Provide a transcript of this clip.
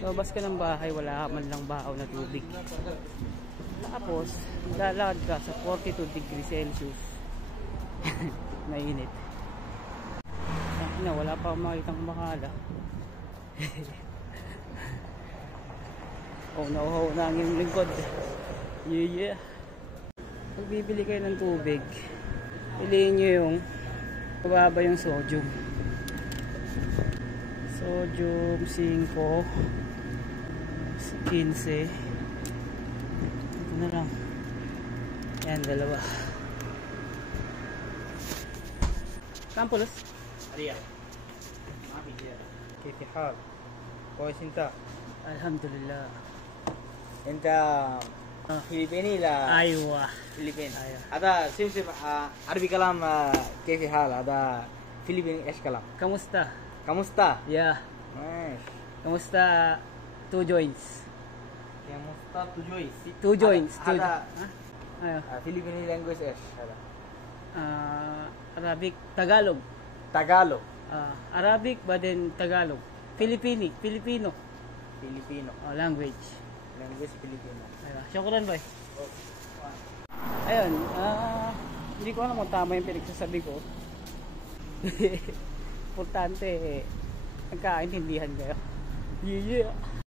Labas ka ng bahay, wala man lang bahaw na tubig. Tapos, lalakad ka sa 42 degrees Celsius. Mainit. Wala pa akong makitang makala. Nauhaw na ang iyong lingkod. Yeah. Pag bibili kayo ng tubig, piliin nyo yung mababa yung sodium. Sodium 5 15. Ito na lang. Yan, dalawa. Campulos? Aria. Mafi kaya. كيف حال؟ كويس انت؟ الحمد لله. انت فلبيني لا؟ ايوه فلبين. ايوه. هذا سمسم عربي كلام كيف حال؟ هذا فلبيني ايش كلام؟ Kamusta? كمستا؟ Yeah. ماشي. Kamusta? 2 joints. كمستا تجويس. 2 joints. هذا Ayo. فلبيني لانجويج ايش هذا؟ Arabic, Tagalog. Tagalog. Arabic ba din Tagalog? Filipino. Filipino. Language. Language Filipino. Ayun. Shukran boy. Ayun, hindi ko alam kung tama yung pinagsasabi ko. Importante, nagkaintindihan kayo. Yeah.